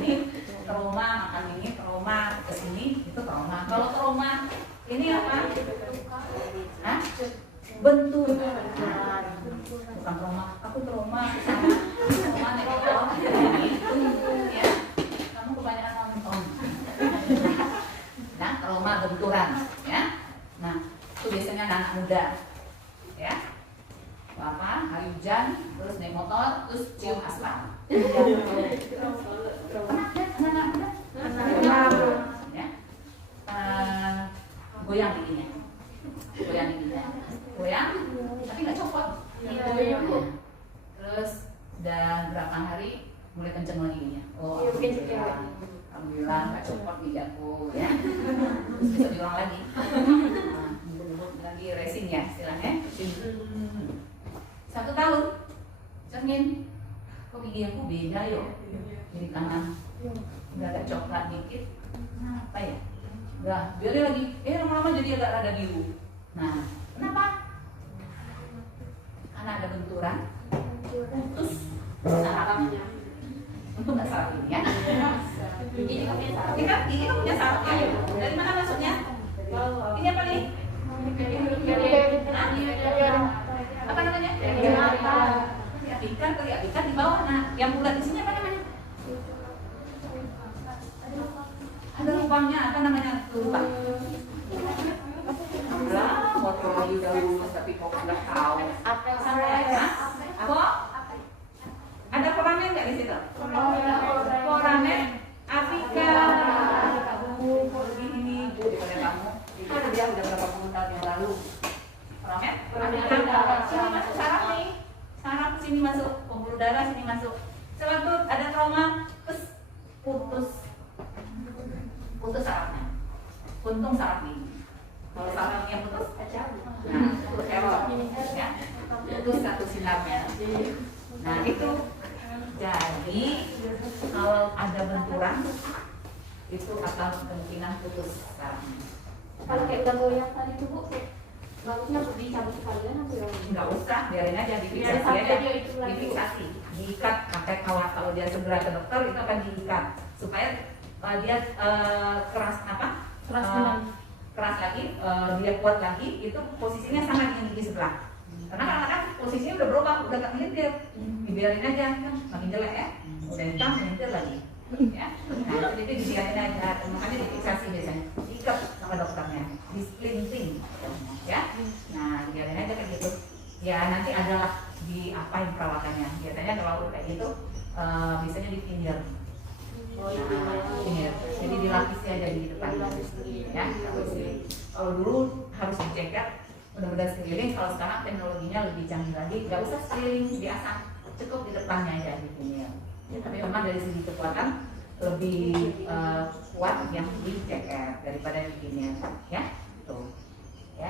ini trauma makan ini, trauma kesini itu trauma. Kalau trauma ini apa? Hah? Bentuk. Bukan trauma. Aku trauma sama trauma nekro. Ya. Kamu kebanyakan nonton. Nah, trauma benturan, ya. muda, ya. Apa? Hari hujan, terus naik motor, terus cium aspal. Ya. Goyang giginya, goyang, tapi nggak copot. Terus dan berapa hari mulai kenceng lagi giginya. Oh, alhamdulillah nggak copot gigi aku, ya. Terus bisa diulang lagi. Lagi racing ya istilahnya. 1 tahun cermin, kok gigi aku beda yo, gigi kanan udah agak coklat dikit, apa ya, udah biarin lagi, lama-lama jadi agak rada biru. Nah, kenapa? Karena ada benturan, putus sarafnya. Untuk nggak saraf ini ya? Ini kan punya sarafnya. Dari mana masuknya? Ini apa nih? Apa namanya? Ikan di bawah. Nah, yang bulat di sini apa namanya? Ada lubangnya, apa namanya? Lupa. Lah, motor lagi udah lulus tapi kok udah tahu. Apa? Ada foramen nggak di situ? Foramen Afrika. Ini daripada kamu. Itu dia udah berapa puluh tahun yang lalu. Foramen? Sini masuk saraf nih. Saraf sini masuk, pembuluh darah sini masuk. Sewaktu ada trauma, terus putus sarafnya. Untung saraf ini. Kalau sarafnya putus, nah itu error, ya. Putus satu sinarnya. Nah itu. Jadi kalau ada benturan itu akan kemungkinan putus sarafnya. Kalau kayak udah goyang tadi tuh Bu, bagusnya dicabut sekalian atau ya? Nggak usah, biarin aja difiksasi aja. Difiksasi, diikat pakai kawat. Kalau dia segera ke dokter itu akan diikat supaya dia keras lagi, dia kuat lagi. Itu posisinya sama dengan gigi sebelah. Karena kadang-kadang posisinya udah berubah, udah nggak nyetir, dibiarin aja kan makin jelek ya, udah hitam nyetir lagi, ya. Nah itu dibiarin aja, makanya difiksasi biasanya, diikat sama dokternya, di splinting, ya. Nah dibiarin aja kayak gitu. Ya nanti adalah di apain perawatannya. Biasanya kalau kayak gitu, biasanya di finger. Jadi dilapisi aja di depan, ya. Kalau dulu harus dicekat. Mudah-mudahan sekeliling, kalau sekarang teknologinya lebih canggih lagi, nggak usah sekeliling diasah, cukup di depannya aja di finger. Ya, tapi memang dari segi kekuatan lebih kuat yang di ceker daripada di finger, ya.